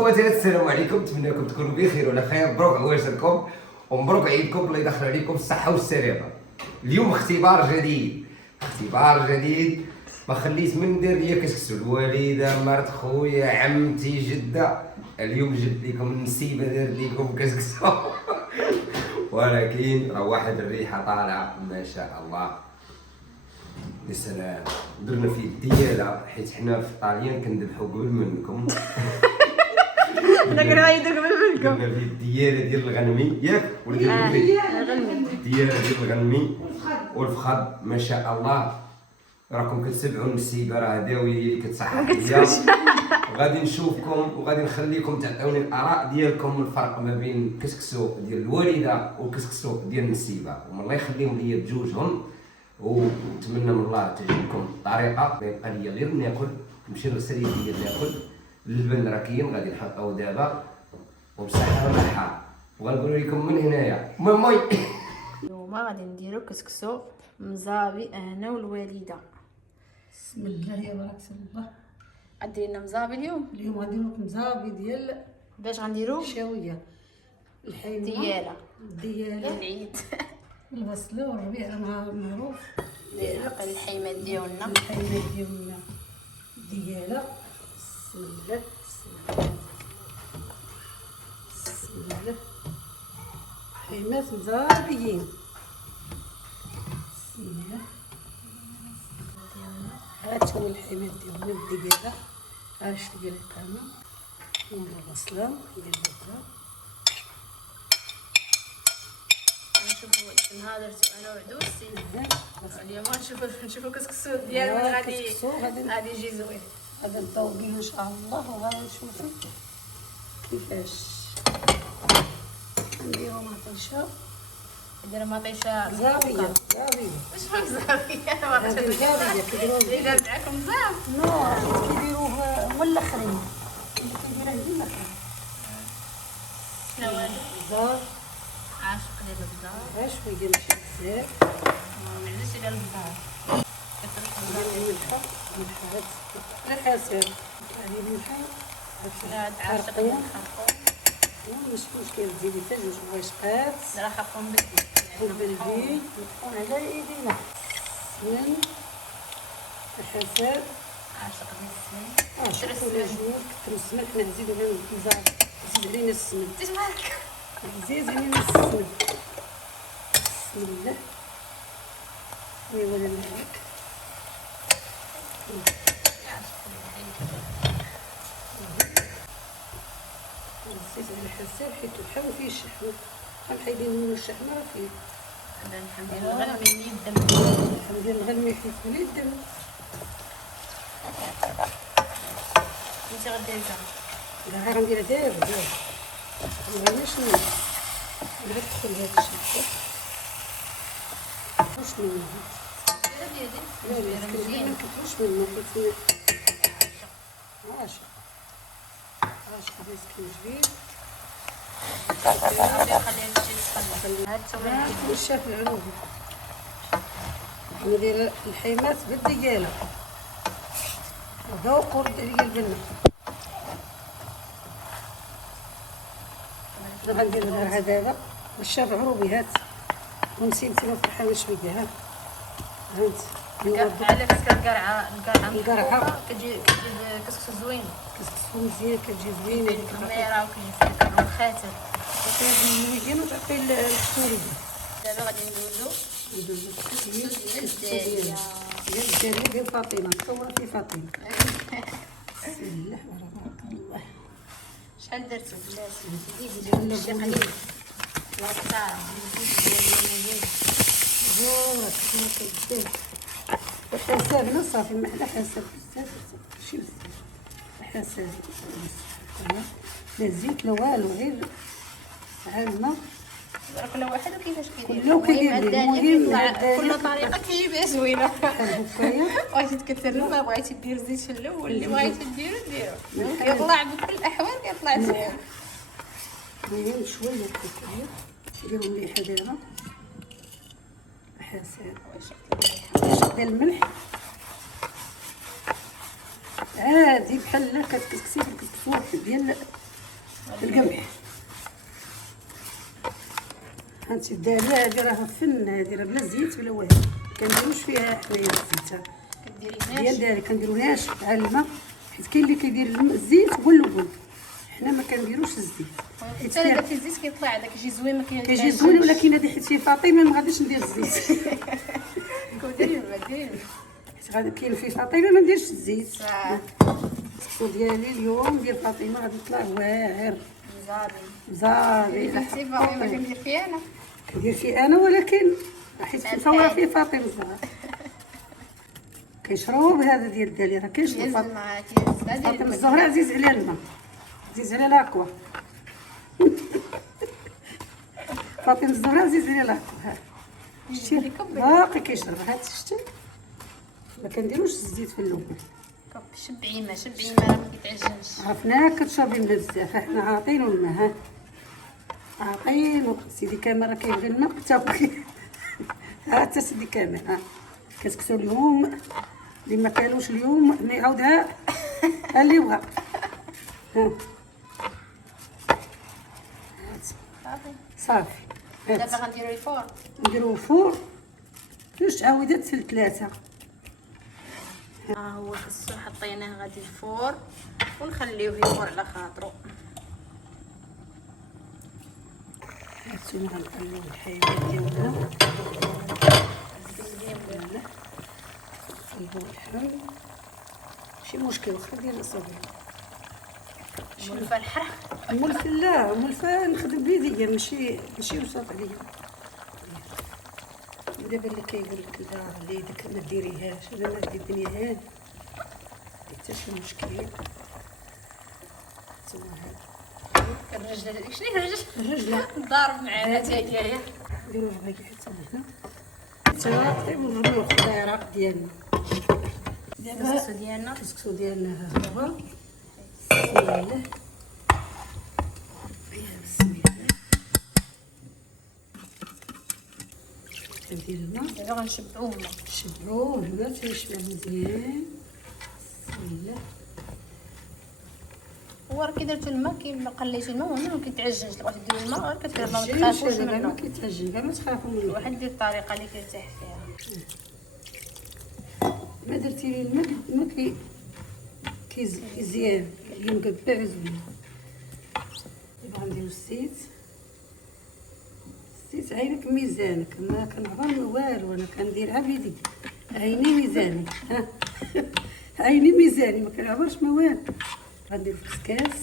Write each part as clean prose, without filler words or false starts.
اخواتي السلام عليكم، نتمنىكم تكونوا بخير وعلى خير. مبروك عواشركم ومبروك عيدكم، الله يدخل عليكم الصحه والسلامه. اليوم اختبار جديد ما خليت من ندير ليا كسكسو. الوالده، مرت خويا، عمتي، جده، اليوم جبت لكم النسيبه دارت لكم كسكسو ولكن راه واحد الريحه طالعه ما شاء الله. يا سلام، درنا فيه الدياله حيت حنا في الطاليان كنذبحوا قبل منكم. داك العيد قبل منكم. درنا فيه الدياله ديال الغنمي ياك ولا ديال الغنمي؟ الدياله ديال الغنمي والفخذ ما شاء الله. راكم كتسبعوا النسيبه، راه داويه هي اللي كتصحح ليا. غادي نشوفكم وغادي نخليكم تعطيوني الاراء ديالكم، الفرق ما بين كسكسو ديال الوالده والكسكسو ديال النسيبه، والله يخليهم ليا بجوجهم. ونتمنى من الله تعجبكم الطريقه. يبقى لي غير ناكل، نمشي نغسل يدي ناكل. اللبن راه كاين غادي نحطو دابا وبصحه وراحه، وغنقول لكم من هنايا ماي. اليوم غادي نديرو كسكسو مزابي انا والوالده. بسم الله يا بارك الله. غادي لنا مزابي اليوم غادي نوك مزابي ديال باش غنديرو الشاويه، الحيمه دياله الدياله العيد. البصله والربيع معروف. ديالك الحيمه ديالنا الحيمه ديالنا الدياله. بسم الله بسم الله. حيمات مزابيين. بسم الله. هات هو الحيمات ديالنا الدياله. ها شويه القامه والبصله ديال البصله. نشوفوا نهار درتو انا وعدوسي اليوم. نشوفوا كسكسو ديالنا غادي يجي زوين. غادي نطوب به ان شاء الله وغادي نشوفوا كيفاش نديرو مطيشه. ندير مطيشه زاويه واش هو زاويه؟ انا ما هذه زاويه كيديروها درت معكم زاف. نو كيديروها هما الاخرين اللي كيديروها عندي الاخرين. شنو هذا؟ الزار عاشق ديال البزار. شويه ماشي بزاف. ما عنديش ديال البزار. ندير ملحه على حسب هذه الملحه. لا تعاشق ديال الخرقوم. ماشي مشكل تزيدي حتى جوج وايشقات. راه خرقوم بكري والبلدي تكون على ايدينا من الحساب. عاشق ديال السمين. شوفوا الجنود كثروا السمن، حنا نزيدو لهم الزعتر. زيد علينا السمن، زيد معاك. زيد علينا السمن. بسم الله. ايوا انا معاك. نزيد على الحساب حيت الحم فيه الشحم. بحال حايدين منو الشحم راه فيه. هذا الحمد لله الغنمي اللي يدم. الحم ديال الغنمي حيت ولي الدم. انت غديري كاع. لا غنديرها دابا ما شنو بغيت تدخل هاد الشيء واش منه. لا لا ما كتروش منه حيت عاشق بس كنجبير. الشاف العروبي ندير الحيمات بالدياله وذوقوا ديال البنه. دابا ندير لها دابا والشاف عروبي. هات ونسيت نفرحها شويه. ها على فكره القرعه كتجيب كسكسو زوين. كسكسو مزيان كتجي زوينه الكميره وكيجي فيها الخاتم. لازم نويجين وتعطي الكسوري. دابا غادي ندوزو ديال الدجاجه ديال فاطمه. تصور في فاطمه. بسم الله تبارك الله. شحال درتو بلاتي؟ شي قليل. وقطع زورك بزاف. الحساب لا صافي ما على حسب بزاف ماشي بزاف. الحساب لا زيت لا والو، غير عالمه. كل واحد وكيفاش كيدير. كل كيدير. المهم كل طريقه كيجيبها زوينه. البكايه واش تكثر ما بغيتي دير زيت في الاول، اللي بغيتي ديرو كيطلع بكل الاحوال كيطلع زوين. المهم شويه البكايه نديرو مليحه دابا. حساب واش ديال الملح عادي بحال كتكسكسي في الكسكسو ديال القمح. هانتي الداليه هادي راه فن، هادي راه بلا زيت بلا والو، كنديروش فيها حنايا الزيت كديري ديال داري، كنديرو ناشف مع الماء، حيت كاين اللي كيدير الزيت هو الاول، حنا ما كنديروش الزيت حيت حتى الا درتي الزيت كيطلع هذاك كيجي زوين، ما كيجي زوين، ولكن هادي حيت فيه فاطمه ما غاديش ندير الزيت. ديري الماء حيت غادي كاين فيه فاطمه ما نديرش الزيت. صح. السكسو ديالي اليوم ديال فاطمه غادي يطلع واعر زابي زاري. درتي فاطمه كندير فيها انا. كندير فيه انا، ولكن حيت مصوره فيه فاطمه الزهراء كيشرب هذا ديال الداليه، راه كيشرب ينزل فاطمه مع تيزاد الزهراء. عزيز عليها الماء، عزيز عليها لاكوا. فاطمه الزهراء عزيز عليها لاكوا. ها شتي باقي كيشرب، هاد شتي ما كنديروش الزيت في الاول. شبعي ما راه ما كيتعجنش. عرفناك كتشربي الماء بزاف، حنا عاطينو الماء. ها عاطينو سيدي كامل، راه كيبغي الماء حتى هو ها حتى سيدي كامل. ها كتكسو اليوم اللي ما كانوش اليوم نعاودها اللي بغا. ها صافي. دابا غنديرو الفور. نديرو الفور 2 عاودات حتى 3. ها هو خصو حطيناه غادي الفور ونخليوه يفور على خاطرو. هاتو غنقلبو الحيوان ديالنا، نقلبو اللحم ماشي مشكل، واخا ديال صافي. مولفه الحرح مولفه لا، مولفه نخدم بيديا، ماشي وسط عليا. دابا اللي كيقول لك لا اللي داك ما ديريهاش، انا ما ديريهاش حتى شي مشكل. تما هاد الرجله ديك شنو هي الرجله ضارب معانا حتى هي. نديرو الباقي حتى هنا حتى طيب ونغربو الخضيره ديالنا. دابا الكسكسو ديالنا الكسكسو ديالنا ها هو. بسم الله بسم الله. ندير الماء، دابا غنشبعوه الماء. نشبعوه الماء تيشبع مزيان. بسم الله. هو راه كي درتو الماء كيما قليتو الماء وما كيتعجنش. اللي بغيتي ديرو الماء غير كديرو الماء، ما تخافوش ما منه. كيتعجن كاع، ما تخافوا منه. واحد يدير الطريقه اللي كيرتاح فيها. ما درتي لي الماء كيزيان مقبع زوين. دابا غنديرو الزيت. الزيت عينك ميزانك، ما كنعبر والو، انا كنديرها بيدي. عيني ميزاني. ها عيني ميزاني، ما كنعبرش ما والو. غنديرو في الكاس.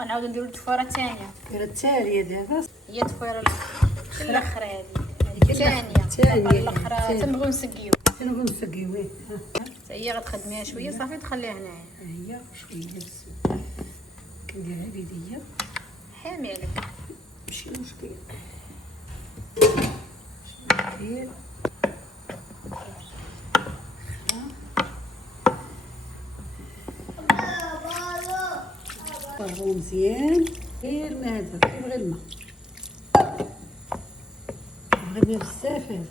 غنعاودو نديرو التفويره الثانيه. التفويره التاليه دابا هي التفويره الاخرى هذه الثانيه. الاخرى تنبغيو نسقيو. تنبغيو نسقيو. حتى هي غتخدميها شويه صافي تخليها هنايا. هي شويه بس كنديرها بيديا. حامي عليك ماشي مشكل. ماشي مشكل. طهو مزيان غير ما هذا كيبغي الماء، كيبغي الماء بزاف. هذا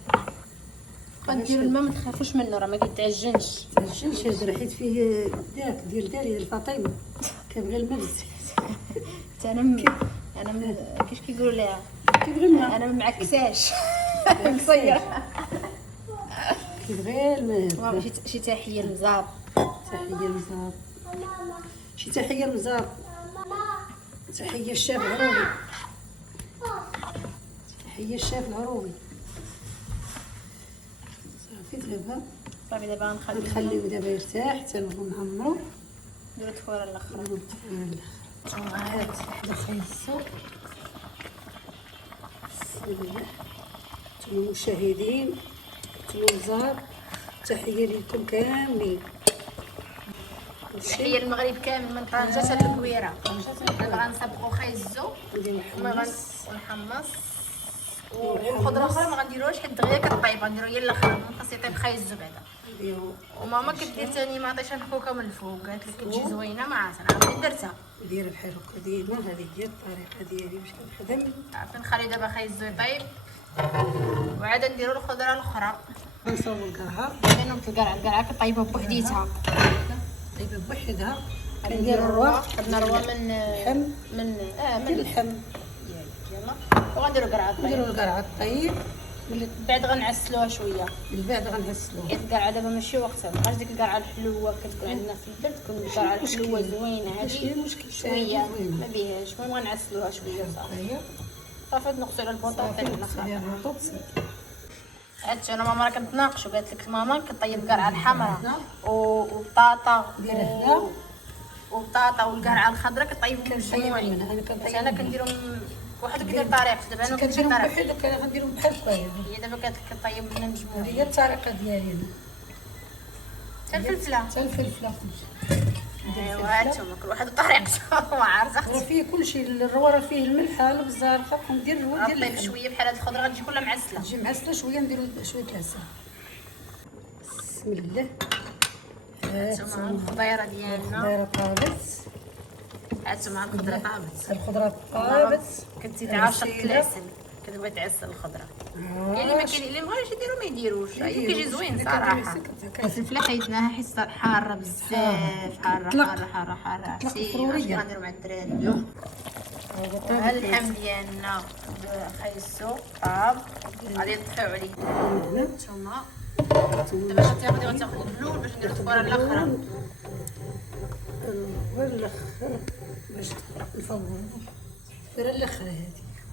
غنديرو الماء، ما تخافوش منه راه ما كيتعجنش. متعجنش هذا حيت فيه داك ديال داري الفاطمه، كيبغي الماء بزاف. حتى انا كيش كيقولوا ليها، كيبغي الماء، انا ما معكساش مصير. كيبغي الماء. شي تحيه لمزاب. تحيه لمزاب، شي تحيه لمزاب، تحيه الشاف العروبي، تحيه الشاف العروبي. صافي دابا غنخليو دابا يرتاح حتى نبغيو نعمرو. نديرو التفويره الاخرى. هاد وحده خايسه. بسم الله. نتوما المشاهدين، نتوما الزهر، تحيه ليكم كاملين. تحيه المغرب كامل من طنجة حتى للكويره. دابا غنسبقو خايزو ونحمص. والخضره الاخرى ما غنديروهاش حيت دغيا كطيب، غنديرو هي الاخرى خاص يطيب خايزو بعدا. وماما كدير ثاني مطيشه محكوكه من الفوق، قالت لك كتجي زوينه، ما عرفت انا عمري درتها. دير بحال هكا ديما، هذه هي الطريقه ديالي باش كنخدم. عرفت نخلي دابا خايزو يطيب وعاد نديرو الخضره الاخرى. غنصاوبو القرعه، لانه مثل القرعه كطيبه بوحديتها. طيبه بوحدها كندير الروا، خدنا روا من اللحم، من من اللحم، يلا وغنديرو قرعه نديرو القرعه الطيب، بعد غنعسلوها شويه. من بعد غنغسلوه. حيت القرعه دابا ماشي وقتها، مابقاش ديك القرعه الحلوه كتكون عندنا في البلد، تكون القرعه الحلوه زوينه ماشي هذه مشكل، شويه زوينة. ما بيهاش، المهم غنعسلوها شويه وصافي. هي صافي نقصوا على البطاطا صافي حنا نغسليها بالبطاطس. هادشي انا ماما راه كنتناقشوا، قالت لك ماما كطيب القرعه الحمراء وبطاطا ديري هنا. وبطاطا والقرعه الخضراء كطيبهم كنطيب مجموعين. منها، أنا كنطيب انا منها. كنديرهم واحد كيدير طريقته، دابا انا كندير كنديرهم طريقتي. بحال هكا، غنديرهم بحال هكايا. هي دابا قالت لك كطيب لنا مجموعين. هي الطريقه ديالي انا. حتى الفلفله. حتى الفلفله. ايوا هانتوما كل واحد وطريقته ما عارفه راه اختي. فيه كلشي، الروا راه فيه الملح، البزار، ندير الروا ديال غطيب اللحم. شويه بحال هاد الخضره غتجي كلها معسله. تجي معسله شويه، نديرو شويه العسل. بسم الله. هانتوما الخضيره ديالنا، الخضيره طابت، هانتوما الخضره طابت. الخضره طابت. كنتي تعاشق العسل، كتبغي تعسل الخضره. كاين اللي ما كاين اللي ما بغاش يديروا ما يديروش، هي كيجي زوين صراحه. الفلفله حيدناها حيت صار حاره بزاف، حاره عرفتي الفرورية. غنديروا مع الدراري. هذا اللحم ديالنا خيسو طاب غادي نطفيو عليه. نتوما دابا غتاخدي البلول باش نديرو الفوره الاخرى. والاخر باش نفورو دير الاخر هذه.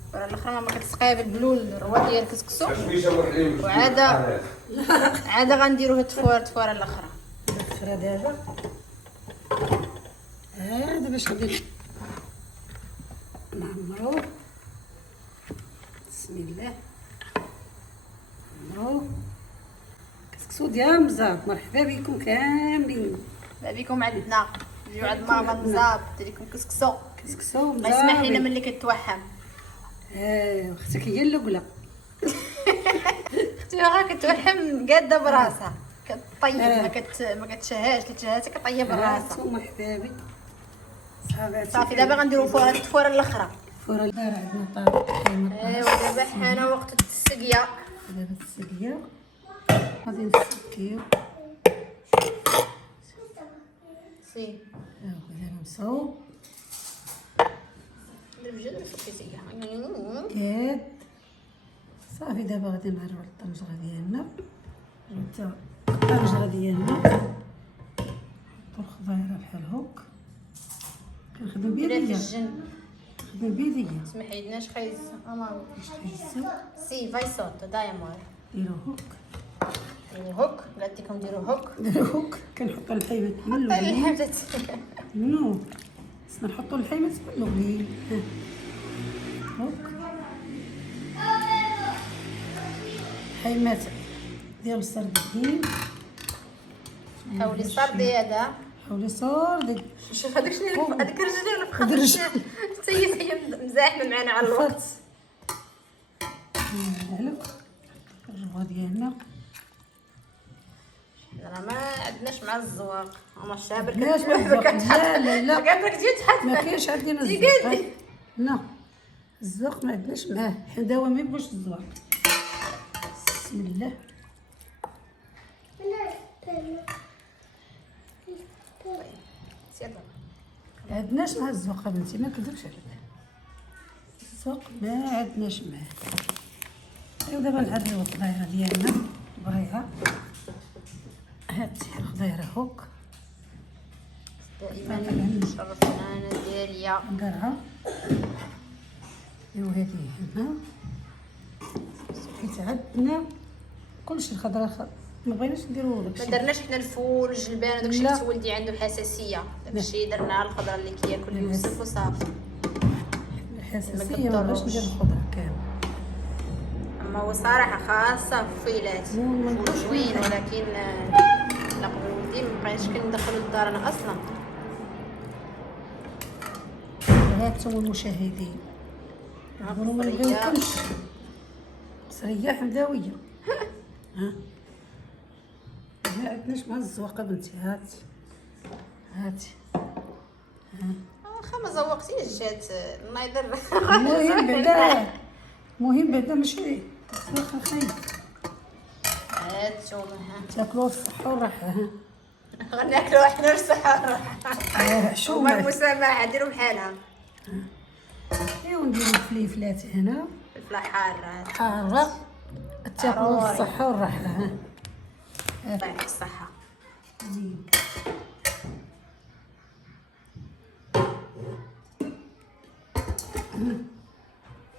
الفوره الاخرى ماما كتسقيها بالبلول الروا ديال الكسكسو، شويه محلين عاده غنديرو هاد الفوره الاخرى. الاخر دابا هذا باش ندير نعمرو. بسم الله. نعمرو كسكسو ديال مزاب. مرحبا بكم كاملين. بكم عندنا نجيو عند ماما مزاب دير لكم كسكسو. كسكسو ما يسمح لينا مزاب. ملي كتوحم. اختك هي الاولى. اختي راه كتوحم قاده براسها كطيب، ما كتشهاش، كتشهاش كطيب راسها. هانتوما حبابي صحاباتي. صافي دابا غنديرو الفوره الاخرى. فورا الدار عندنا طابق كاين. ايوا دابا حنا وقت التسقيه. دابا السقيه غادي نسكيو. سي غادي نصاوب ندير بجد الفكيسيه. كاد. صافي دابا غادي نعرفو الطنجره ديالنا. حتى الطنجره ديالنا نحطو الخضيره بحال هوك. كنخدم ديرها في بيديا، الجن. نخدم بيديا. سمحي لنا خايس ماما. خيسو سي فاي صوت دايما ديرو هوك. ديروا هوك، قالت لكم ديروا هوك. ديرو هوك. كنحطو الحيمات من طيب الاولين. الحمد نو خصنا نحطو الحيمات من الاولين. هوك حيمات ديال السردين. حاولي صردي هذا. حولي صردي. شوف هذاك شنو هذيك الرجل اللي هاد الرجل. هي مزاحمه معنا على الوقت. على الرغوه ديالنا. راه ما عندناش مع الزواق، هما الشابر علاش ما الزواق؟ لا، لا. كابرك تجي تحط. ما كاينش عندنا تيجي الزواق. عندي. لا الزواق ما عندناش معاه، حنا دابا ما يبغوش الزواق. بسم الله. ما عندناش مع الزواق بنتي، ما نكذبش عليك. الزواق ما عندناش معاه. ايوا دابا نعريو الخضيره ديالنا بريها. هاتي الخضيره هوك دائما شرفنا انا دياليا. نديرها. ايوا هذه هنا حيت عندنا كلشي الخضره ما بغيناش نديرو ما داكشي. درناش حنا الفول الجلبان داكشي لا. اللي ولدي عنده الحساسيه، داكشي درنا الخضره اللي كياكل يوسف وصافي. الحساسيه ما بغاش ندير الخضره كامل. اما هو صراحه خاصه فيلات فول زوين، ولكن لا قبل ولدي مبقيناش كندخلو للدار انا اصلا. هانتوما المشاهدين نقولوا ما نبغيوكمش. بصريه حمداويه. ها ما عندناش مع الزواقه بنتي. هاتي هاتي. واخا ما زوقتيش جات الله يضر. المهم بعدا، المهم بعدا ماشي الزواقه خايب. هانتوما تاكلوه الصحه والراحه. ها غناكلوا احنا السحر. شو وما المسامحه ديروا بحالها. ايوا نديرو الفليفلات هنا فلفله حاره. حارة تاكلوا ضروري. الصحة والراحة. ها الله يعطيك الصحه. زين.